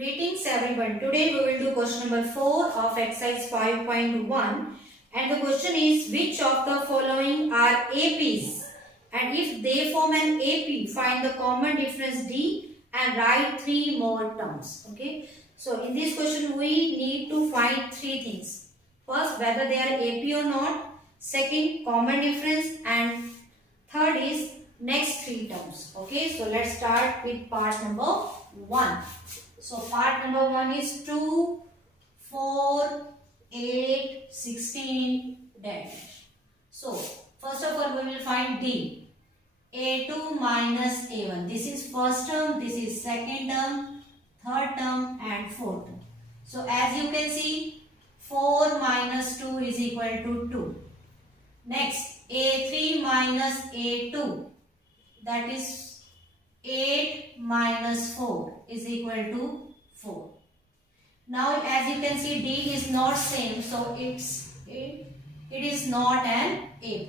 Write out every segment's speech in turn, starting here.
Greetings everyone. Today we will do question number 4 of exercise 5.1 and the question is which of the following are APs and if they form an AP find the common difference D and write 3 more terms. Okay. So in this question we need to find 3 things. First, whether they are AP or not. Second, common difference, and third is next 3 terms. Okay. So let's start with part number 1. So part number 1 is 2, 4, 8, 16, dash. So first of all we will find D. A2 minus A1. This is first term, this is second term, third term and fourth term. So as you can see 4 minus 2 is equal to 2. Next A3 minus A2, that is 8 minus 4 is equal to 4. Now as you can see D is not same, so it is not an AP.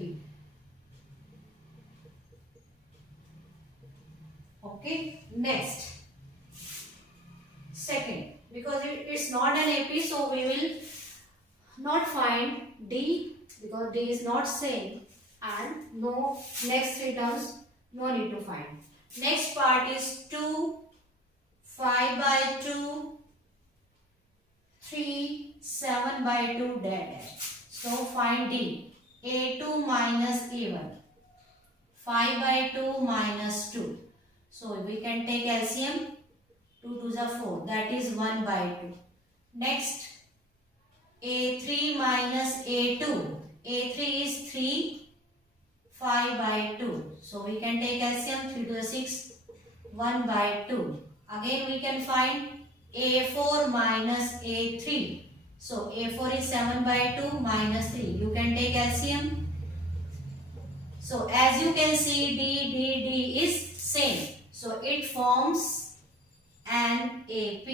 Okay, next second, because it's not an AP, so we will not find D because D is not same, and no next 3 terms no need to find. Next part is 2, 5 by 2, 3, 7 by 2 dash. So find D. A2 minus A1. 5 by 2 minus 2. So we can take LCM. 2 to the 4. That is 1 by 2. Next A3 minus A2. A3 is 3. 5 by 2. So we can take LCM 3 to the 6, 1 by 2. Again we can find A4 minus A3. So A4 is 7 by 2 minus 3. You can take LCM. So as you can see D is same. So it forms an AP.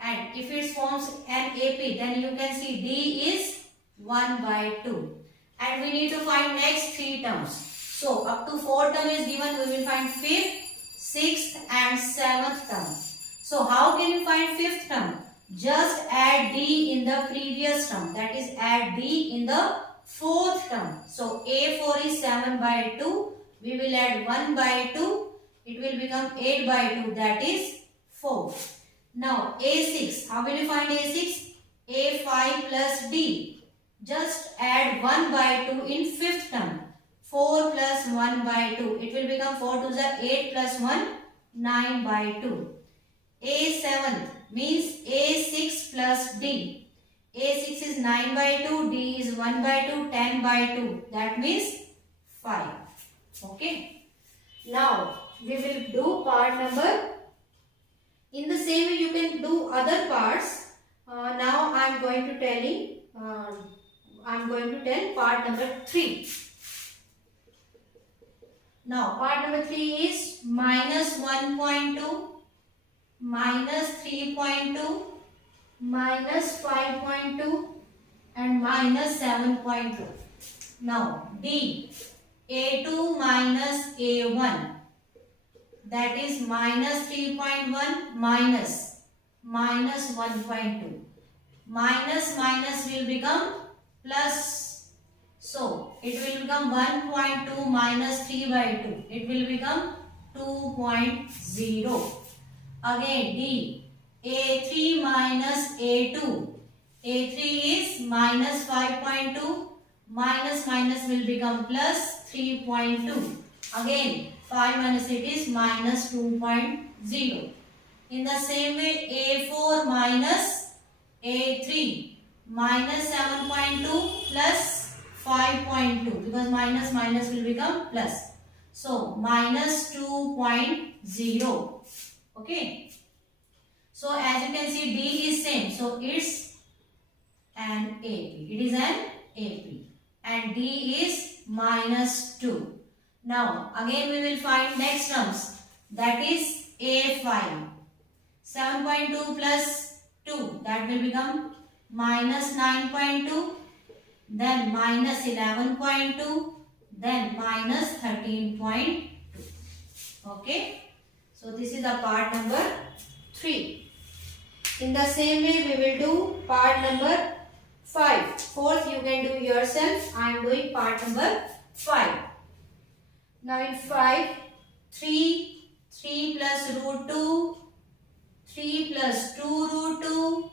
And if it forms an AP, then you can see D is 1 by 2. And we need to find next 3 terms. So up to 4 term is given, we will find 5th, 6th and 7th term. So how can you find 5th term? Just add D in the previous term, that is add D in the 4th term. So A4 is 7 by 2, we will add 1 by 2, it will become 8 by 2, that is 4. Now A6, how will you find A6? A5 plus D. Just add 1 by 2 in 5th term. 4 plus 1 by 2. It will become 4 to the 8 plus 1, 9 by 2. A7 means A6 plus D. A6 is 9 by 2. D is 1 by 2, 10 by 2. That means 5. Okay. Now we will do part number. In the same way you can do other parts. Now I am going to tell part number 3. Now part number 3 is minus 1.2, minus 3.2, minus 5.2 and minus 7.2. Now D, A2 minus A1, that is minus 3.1 minus 1.2. Minus will become plus, so it will become 1.2 minus 3 by 2. It will become 2.0. Again D, A3 minus A2. A3 is minus 5.2. Minus will become plus 3.2. Again 5 minus it is minus 2.0. In the same way A4 minus A3. Minus 7.2 plus 5.2 because minus will become plus. So minus 2.0. Okay. So as you can see D is same. So it's an AP. It is an AP. And D is minus 2. Now again we will find next terms. That is A5. 7.2 plus 2. That will become minus 9.2, then minus 11.2, then minus 13.2. Okay. So this is the part number 3. In the same way we will do part number 5. Fourth you can do yourself. I am doing part number 5. Now in 5, 3 plus root 2, 3 plus 2 root 2,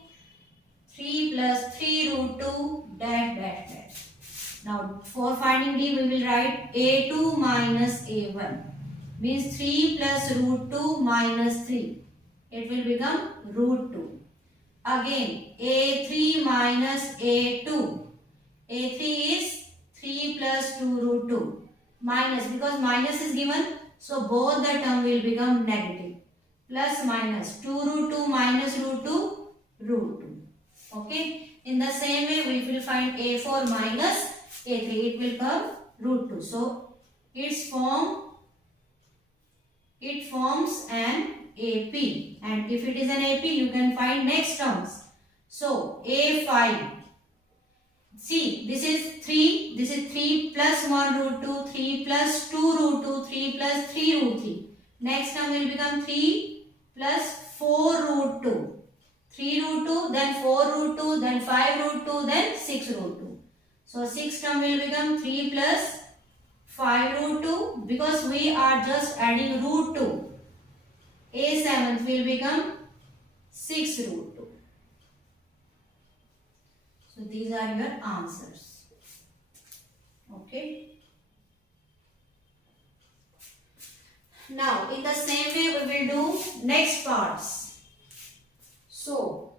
3 plus 3 root 2, dash. Now for finding D we will write A2 minus A1. Means 3 plus root 2 minus 3. It will become root 2. Again A3 minus A2. A3 is 3 plus 2 root 2. Minus, because minus is given, so both the term will become negative. Plus minus 2 root 2 minus root 2, root 2. Okay. In the same way we will find A4 minus A3. It will come root 2. So it forms an AP, and if it is an AP you can find next terms. So A5, see this is 3 plus 1 root 2, 3 plus 2 root 2, 3 plus 3 root 3. Next term will become 3 plus 4 root 2. 3 root 2, then 4 root 2, then 5 root 2, then 6 root 2. So 6 term will become 3 plus 5 root 2, because we are just adding root 2. A7 will become 6 root 2. So these are your answers. Okay. Now in the same way we will do next parts. So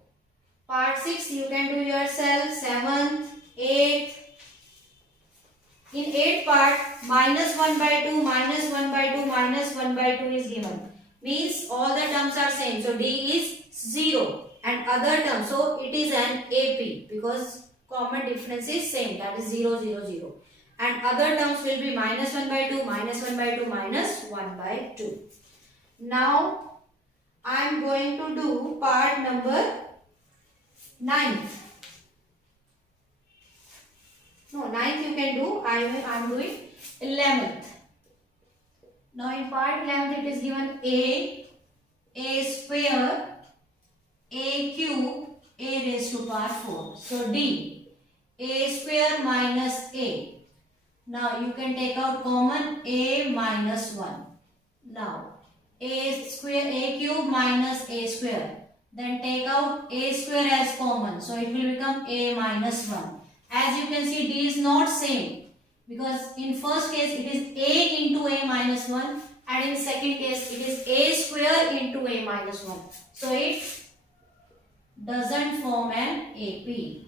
part 6 you can do yourself. 7th, 8th. In 8th part, minus 1 by 2, minus 1 by 2, minus 1 by 2 is given. Means all the terms are same. So D is 0 and other terms. So it is an AP because common difference is same, that is 0, 0, 0. And other terms will be minus 1 by 2, minus 1 by 2, minus 1 by 2. Now I am going to do part number 9th. No, 9th you can do. I am doing 11th. Now in part 11th it is given A square, A cube, A raised to power 4. So D, A square minus A. Now you can take out common A minus 1. Now A square, A cube minus A square. Then take out A square as common. So it will become A minus 1. As you can see, D is not same. Because in first case it is A into A minus 1. And in second case it is A square into A minus 1. So it doesn't form an AP.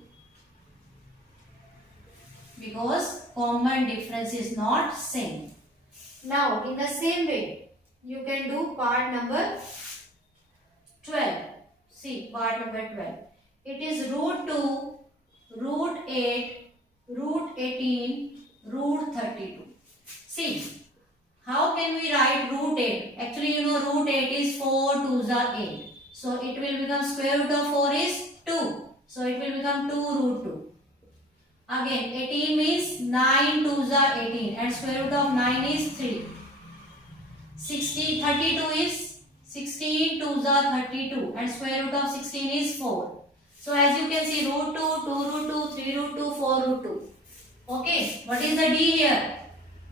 Because common difference is not same. Now in the same way you can do part number 12. See part number 12. It is root 2, root 8, root 18, root 32. See, how can we write root 8? Actually you know root 8 is 4 2s are 8. So it will become square root of 4 is 2. So it will become 2 root 2. Again 18 means 9 2s are 18 and square root of 9 is 3. 32 is 16 2s are 32 and square root of 16 is 4. So as you can see root 2, 2 root 2, 3 root 2, 4 root 2. Okay, what is the D here?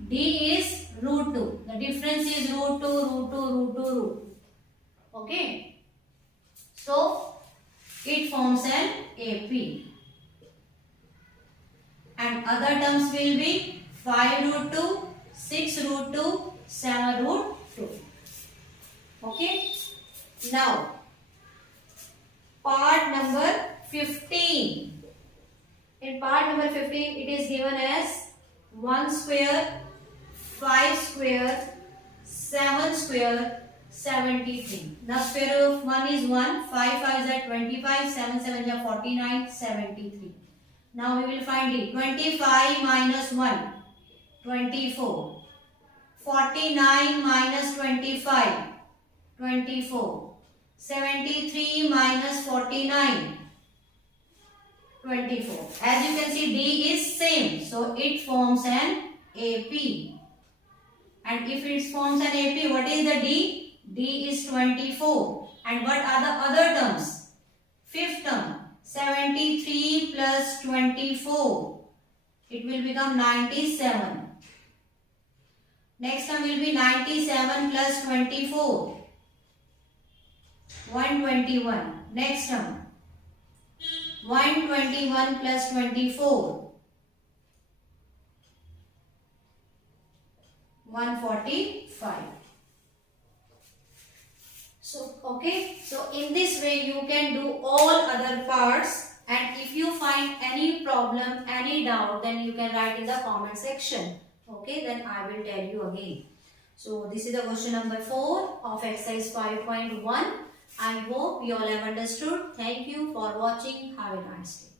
D is root 2. The difference is root 2, root 2, root 2, root 2. Okay. So it forms an AP. And other terms will be 5 root 2, 6 root 2, 7 root 2. Okay. Now part number 15. In part number 15 it is given as 1 square, 5 square, 7 square, 73. Now square root of 1 is 1, 5 5 is 25, 7 7 is 49, 73. Now we will find it. 25 minus 1, 24. 49 minus 25, 24. 73 minus 49, 24. As you can see D is same. So it forms an AP. And if it forms an AP, what is the D? D is 24. And what are the other terms? Fifth term, 73 plus 24. It will become 97. Next term will be 97 plus 24. 121. Next term, 121 plus 24. 145. So, okay. So, in this way you can do all other parts, and if you find any problem, any doubt, then you can write in the comment section. Okay, then I will tell you again. So, this is the question number 4 of exercise 5.1. I hope you all have understood. Thank you for watching. Have a nice day.